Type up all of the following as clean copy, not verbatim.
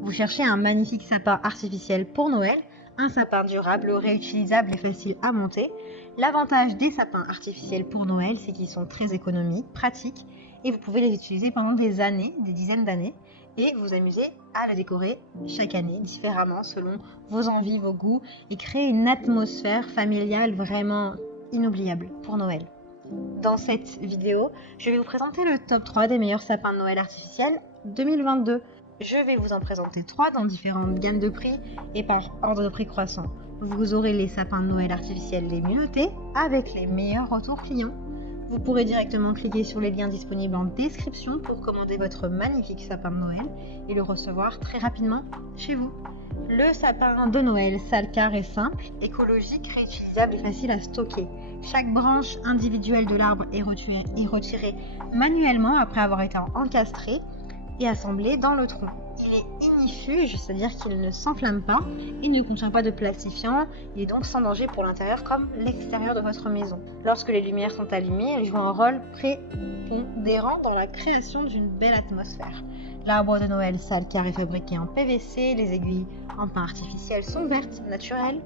Vous cherchez un magnifique sapin artificiel pour Noël, un sapin durable, réutilisable et facile à monter. L'avantage des sapins artificiels pour Noël, c'est qu'ils sont très économiques, pratiques, et vous pouvez les utiliser pendant des années, des dizaines d'années, et vous amuser à les décorer chaque année différemment selon vos envies, vos goûts, et créer une atmosphère familiale vraiment inoubliable pour Noël. Dans cette vidéo, je vais vous présenter le top 3 des meilleurs sapins de Noël artificiels 2022. Je vais vous en présenter 3 dans différentes gammes de prix et par ordre de prix croissant. Vous aurez les sapins de Noël artificiels les mieux notés avec les meilleurs retours clients. Vous pourrez directement cliquer sur les liens disponibles en description pour commander votre magnifique sapin de Noël et le recevoir très rapidement chez vous. Le sapin de Noël Salcar est simple, écologique, réutilisable et facile à stocker. Chaque branche individuelle de l'arbre est retirée manuellement après avoir été encastrée et assemblée dans le tronc. Il est ignifuge, c'est-à-dire qu'il ne s'enflamme pas, il ne contient pas de plastifiant, il est donc sans danger pour l'intérieur comme l'extérieur de votre maison. Lorsque les lumières sont allumées, elles jouent un rôle prépondérant dans la création d'une belle atmosphère. L'arbre de Noël Salcar est fabriqué en PVC, les aiguilles en pain artificiel sont vertes, naturelles,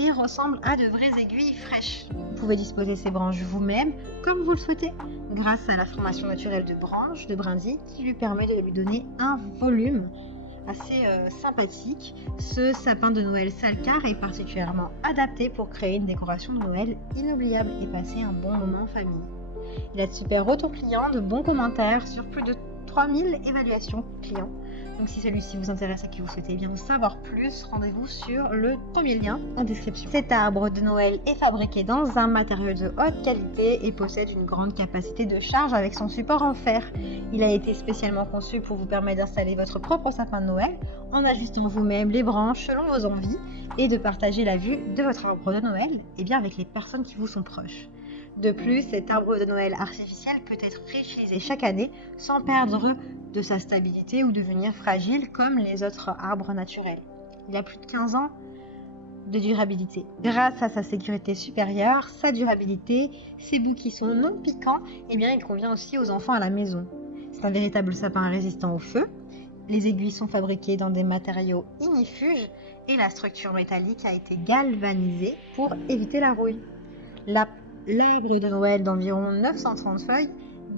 et ressemblent à de vraies aiguilles fraîches. Vous pouvez disposer ces branches vous-même comme vous le souhaitez, grâce à la formation naturelle de branches, de brindilles, qui lui permet de lui donner un volume assez sympathique. Ce sapin de Noël Salcar est particulièrement adapté pour créer une décoration de Noël inoubliable et passer un bon moment en famille. Il a de super retours clients, de bons commentaires sur plus de 3000 évaluations clients. Donc si celui-ci vous intéresse et que vous souhaitez bien en savoir plus, rendez-vous sur le premier lien en description. Cet arbre de Noël est fabriqué dans un matériau de haute qualité et possède une grande capacité de charge avec son support en fer. Il a été spécialement conçu pour vous permettre d'installer votre propre sapin de Noël en ajustant vous-même les branches selon vos envies et de partager la vue de votre arbre de Noël avec les personnes qui vous sont proches. De plus, cet arbre de Noël artificiel peut être réutilisé chaque année sans perdre de sa stabilité ou devenir fragile comme les autres arbres naturels. Il a plus de 15 ans de durabilité. Grâce à sa sécurité supérieure, sa durabilité, ses bouts qui sont non piquants, il convient aussi aux enfants à la maison. C'est un véritable sapin résistant au feu. Les aiguilles sont fabriquées dans des matériaux ignifuges et la structure métallique a été galvanisée pour éviter la rouille. L'arbre de Noël d'environ 930 feuilles,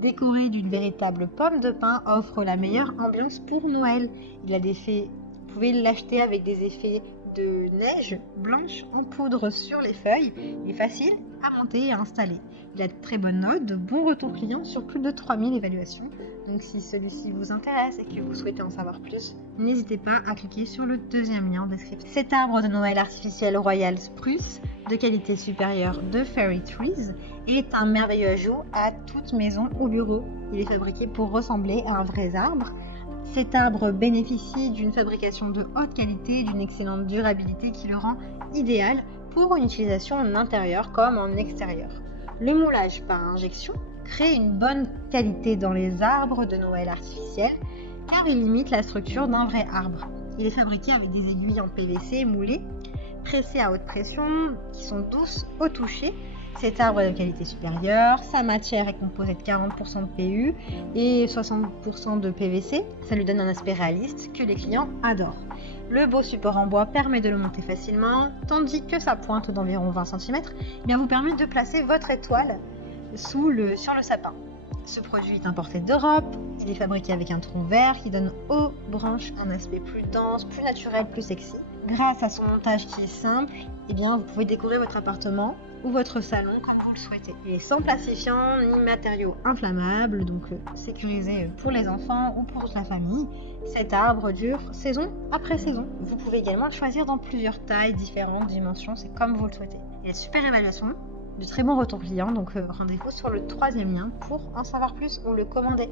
décoré d'une véritable pomme de pin, offre la meilleure ambiance pour Noël. Vous pouvez l'acheter avec des effets de neige blanche en poudre sur les feuilles. Il est facile à monter et à installer. Il a de très bonnes notes, de bons retours clients sur plus de 3000 évaluations. Donc si celui-ci vous intéresse et que vous souhaitez en savoir plus, n'hésitez pas à cliquer sur le deuxième lien en description. Cet arbre de Noël artificiel Royal Spruce, de qualité supérieure de Fairy Trees, est un merveilleux ajout à toute maison ou bureau. Il est fabriqué pour ressembler à un vrai arbre. Cet arbre bénéficie d'une fabrication de haute qualité et d'une excellente durabilité qui le rend idéal pour une utilisation en intérieur comme en extérieur. Le moulage par injection crée une bonne qualité dans les arbres de Noël artificiels car il imite la structure d'un vrai arbre. Il est fabriqué avec des aiguilles en PVC moulées, pressées à haute pression, qui sont douces au toucher. Cet arbre est de qualité supérieure, sa matière est composée de 40% de PU et 60% de PVC. Ça lui donne un aspect réaliste que les clients adorent. Le beau support en bois permet de le monter facilement, tandis que sa pointe d'environ 20 cm vous permet de placer votre étoile sur le sapin. Ce produit est importé d'Europe, il est fabriqué avec un tronc vert qui donne aux branches un aspect plus dense, plus naturel, plus sexy. Grâce à son montage qui est simple, vous pouvez décorer votre appartement ou votre salon comme vous le souhaitez. Il est sans plastifiant ni matériaux inflammables, donc sécurisé pour les enfants ou pour toute la famille. Cet arbre dure saison après saison. Vous pouvez également choisir dans plusieurs tailles, différentes dimensions, c'est comme vous le souhaitez. Il y a de super évaluations, de très bons retours clients, donc rendez-vous sur le troisième lien pour en savoir plus ou le commander.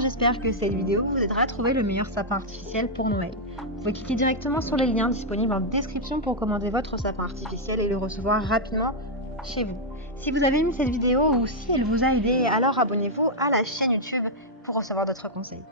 J'espère que cette vidéo vous aidera à trouver le meilleur sapin artificiel pour Noël. Vous pouvez cliquer directement sur les liens disponibles en description pour commander votre sapin artificiel et le recevoir rapidement chez vous. Si vous avez aimé cette vidéo ou si elle vous a aidé, alors abonnez-vous à la chaîne YouTube pour recevoir d'autres conseils.